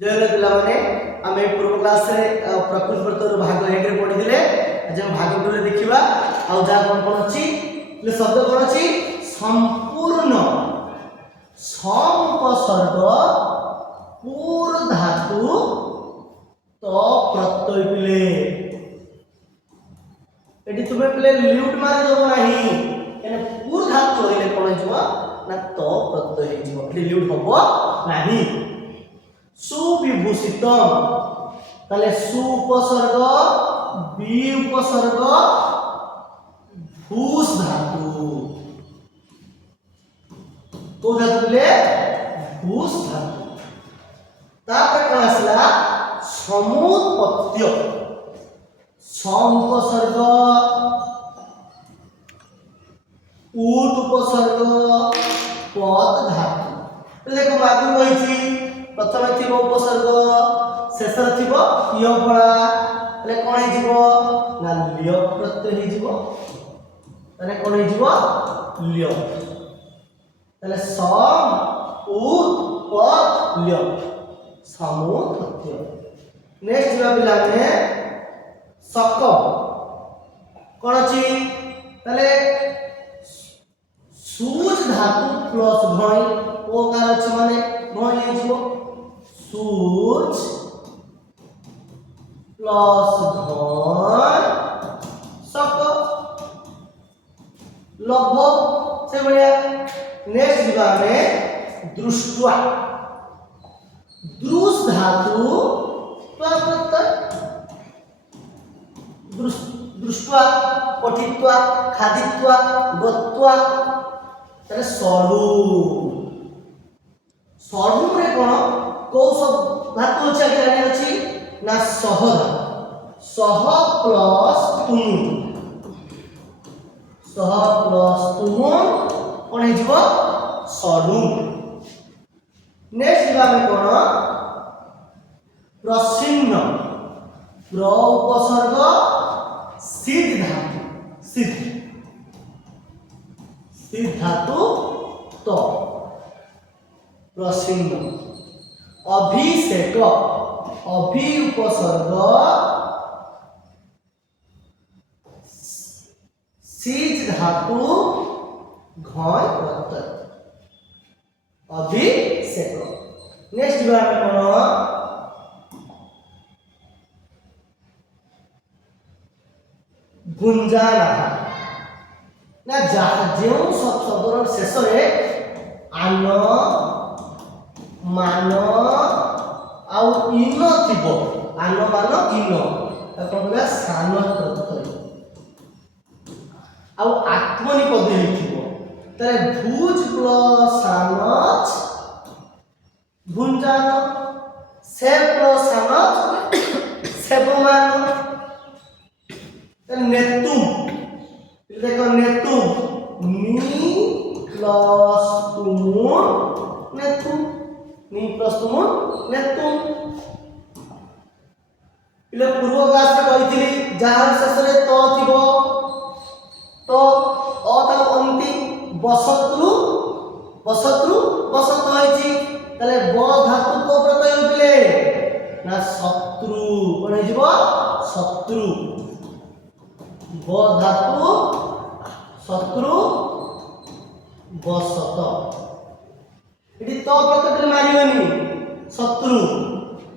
जय पिलाने आम पूर्व क्लास प्रकृति वर्तन भाग 1 रे पढ़ी आज भाग 2 रे देखिबा आ जा कौन अछि शब्द कौन अछि संपूर्ण संपसर्ग पूर्व धातु तो प्रत्यय पिले एटी तुमे पिले ल्यूट मारि दबो नाही एने पूर्व धातु होइले कोन जवा ना तो प्रत्यय जवा ल्यूट होबो नाही सुविभूषित ताले सु उपसर्ग बी उपसर्ग भूष धातु तो धातु ले भूष धातु तापर कोन आसला समुत्पत्त्य सम उपसर्ग उत उपसर्ग पद धातु देखो बाकी कहिछि प्रथम थिबो उपसर्ग शेष थिबो य फळा तले कोन हे जिवो ना ल्य प्रत्यय हे जिवो तले कोन हे जिवो ल्य तले सम उत पद ल्य समुत्पत्त्य नेक्स्ट जिवा पिला ने सक कोन अछि तले सूज धातु प्लस भय ओ कार अछि माने भय हे जिवो सूज प्लस घन सक लगभग से बढ़िया नेक्स्ट दिवा में दृष्टवा दृश धातु प्रत्यय दृष्टवा पठित्वा खादित्वा गत्वा तरे सरू सरू रे कोन को सब धातु अछि आगे अछि ना सह सह प्लस तुम कोन हे जिवो सरू नेक्स्ट दिवा में कोन प्रसिन्न प्र उपसर्ग सिद्ध धातु सिद्ध धातु तो प्रसिन्न अभिषेक अभि उपसर्ग सिज धातु घन प्रत्यय अभिषेक नेक्स्ट बार कोन गुंजाला ना जहा जो सब शब्दर शेष रे आन मान आउ इन थिबो आन मान इन तकबा सान प्रत्यय आउ आत्मनिपद हेथिबो तरे भुज प्लस सानच भुंजान से प्लस सानच सेबमान नेतुम देखो नेतुम नी प्लस तुम नेतुम नी प्लस तुम नेतुम इले पूर्व क्लास रे कहिथिली जहार शेष रे तो थिबो तो अ ता अंति बसतृ बसत होइछि तले ब धातु को प्रत्यय उठिले ना शत्रु कोन हे जिवो शत्रु ब धातु शत्रु बसत इति तो प्रत्यय मारियोनी शत्रु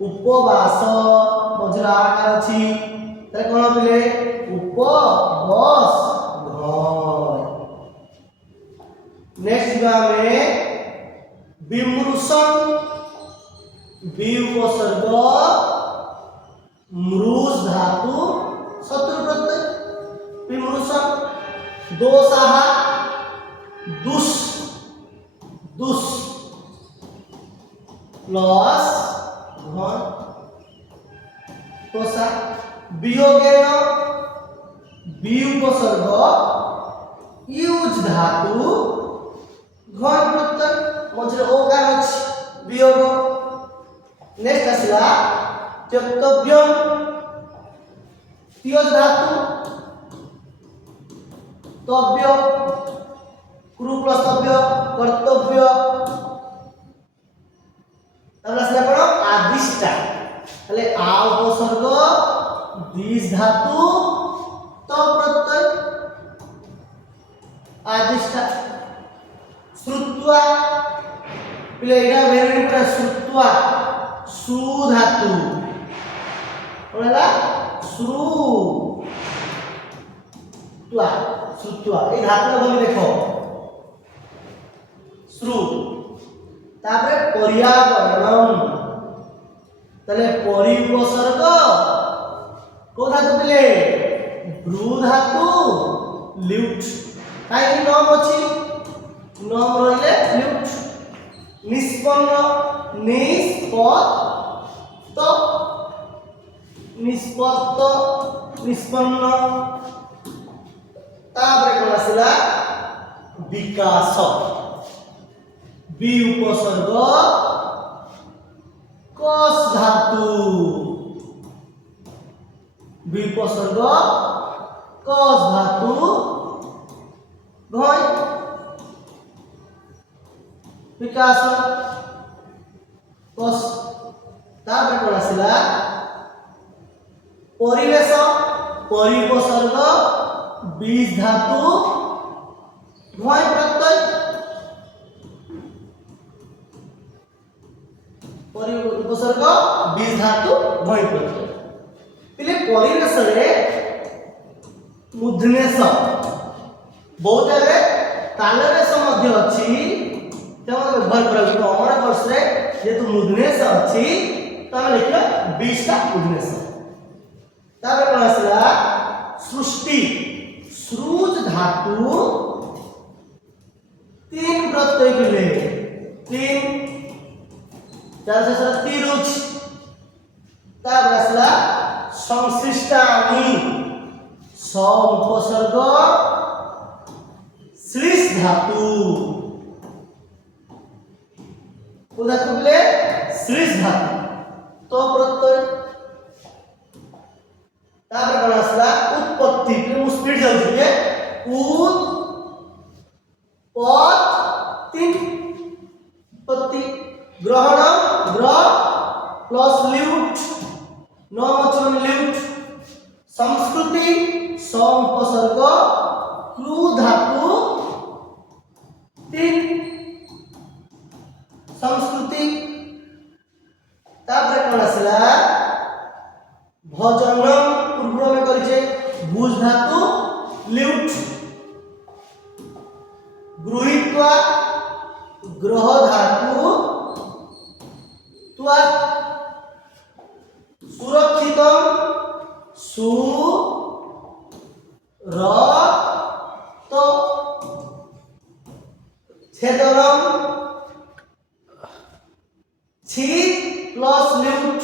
उपवास मजरा आकार अछि तले कोन पिले उपवास घर नेक्स्ट गा में विमृशन वि उपसर्ग मृष धातु शत्रु प्रत्यय विमृशन दोषाः दुष दुष प्लस घन दोषा वियोगेन वि उपसर्ग यूज धातु घन प्रत्यय मझे ओकार अछि वियोग नेक्स्ट आसला त्यक्तव्यम त्यज धातु तव्य कृ प्लस तव्य कर्तव्य তাহলে আসলে কোন আদিষ্টা তাহলে আ উপসর্গ দ্বিজ ধাতু ত প্রত্যয় আদিষ্টা শ্রুত্বা পিলে এটা ভেরি ইম্পর্টেন্ট শ্রুত্বা সু ধাতু বলা শ্রু त्वा श्रुत्वा এই ধাতুটা বলি দেখো শ্রু তারপরে পর্যাবরণম তাহলে পরি উপসর্গ কোন ধাতু দিলে ব্রু ধাতু লিউট কাই নম ଅଛି নম রইলে লিউট নিষ্পন্ন নিষ্পত্ত নিষ্পত্ত নিষ্পন্ন তারপরে কোন আসিলা বিকাশ বি উপসর্গ কস ধাতু বি উপসর্গ কস ধাতু ঘয় বিকাশ কস তারপরে কোন আসিলা পরিবেশ পরি উপসর্গ बीज धातु भय प्रत्यय परि उपसर्ग बीज धातु भय प्रत्यय पिले परिवेश रे मुद्नेश बहुत जगह तालरेश मध्य अछि तेम व्यवहार करब अमर वर्ष रे जेतु मुद्नेश अछि तमे लिखियो 20 टा मुद्नेश ताबे कोन आसला सृष्टि श्रुज धातु तीन प्रत्यय मिले तीन चार से सर तिरुच तब रसला संश्लिष्टानि सम उपसर्ग श्लिष धातु उदाहरण मिले श्लिष धातु तो प्रत्यय तापर कोन आसला उत्पत्ति मु स्पीड जाउ छिके उत पत तीन उत्पत्ति ग्रहण ग्र प्लस ल्यूट नवचन ल्यूट संस्कृति सम उपसर्ग क्लू धातु तीन संस्कृति तापर कोन आसला भजनम पूर्व में करिचे भुज धातु ल्यूट गृहीत्वा ग्रह धातु त्वा सुरक्षितम सु र त छेदनम छी प्लस ल्यूट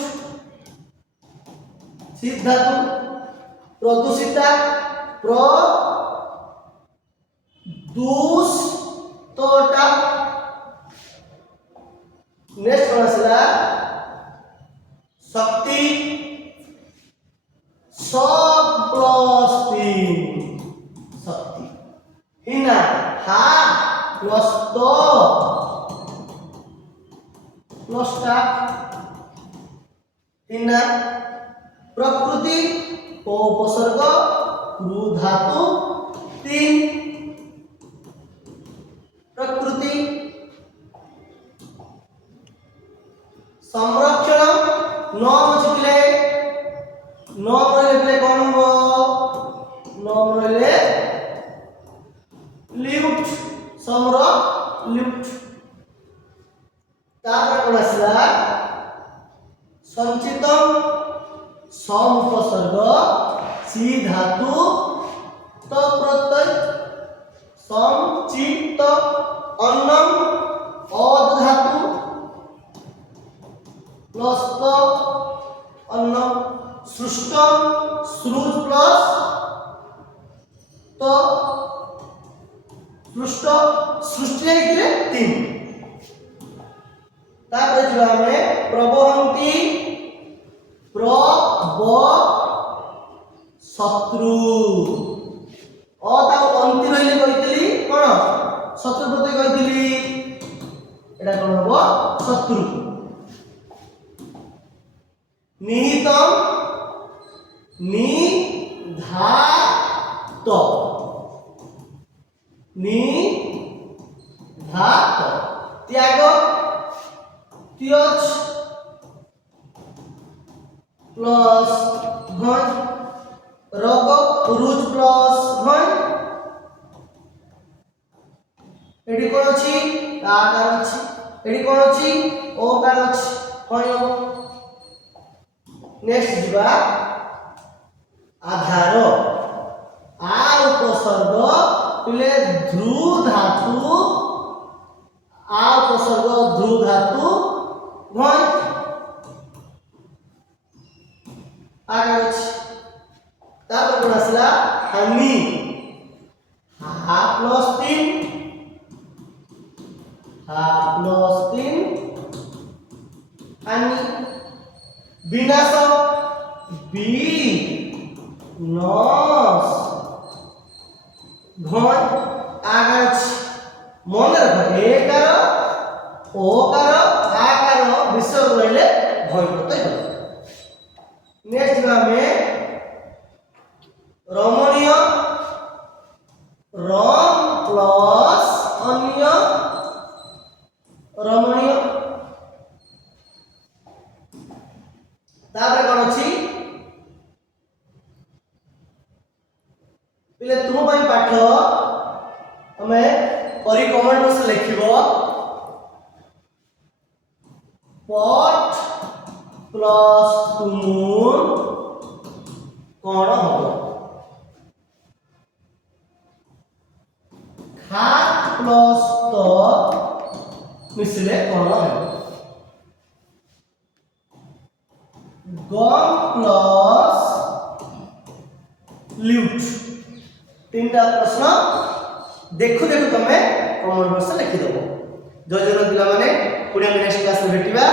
शीत धातु प्रदूषिता प्र दूष तोटा नेक्स्ट कोन आसला शक्ति सब प्लस 3 शक्ति हिना हा प्लस तो प्लस टा हिना प्रकृति उपसर्ग क्रू धातु तीन प्रकृति संरक्षण नम छिले नम रहले कोन हो नम रहले ल्यूट समर ल्यूट तापर कोन आसला संचितम सम उपसर्ग सी धातु त प्रत्यय संचित अन्नम अद धातु प्लस त अन्नम सृष्टम श्रुज प्लस त सृष्ट सृष्टि हेतिले 3 तापर जो हमें प्रबहंती प्रब शत्रु अता अंति रहिले कहितली कोन शत्रु प्रत्यय कहितली एटा कोन हो शत्रु निहितम निधात निधात त्याग त्यज प्लस घन रग रुज प्लस घन एडी कोन अछि आकार अछि एडी कोन अछि ओकार अछि कोन हो नेक्स्ट जिबा आधार आ उपसर्ग पिले ध्रु धातु आ उपसर्ग ध्रु धातु घन आकार अछि तापर कोन आसला हानि हा प्लस 3 हा प्लस 3 हानि विनाश विनाश घन आकार मन रख एकार ओकार आकार विसर्ग रहले भय प्रत्यय हो नेक्स्ट में रमणीय रम प्लस अन्य रमणीय तापर कोन अछि पिले तुम पई पाठ हमें करी कमेंट बॉक्स लिखिबो पट प्लस तुम कोन हो खात प्लस तो मिसले कोन हो गम प्लस ल्यूट तीनटा प्रश्न देखु देखु तमे कमेंट बॉक्स लिखि दबो जय जय पिला माने पुणे नेक्स्ट क्लास में भेटिबा।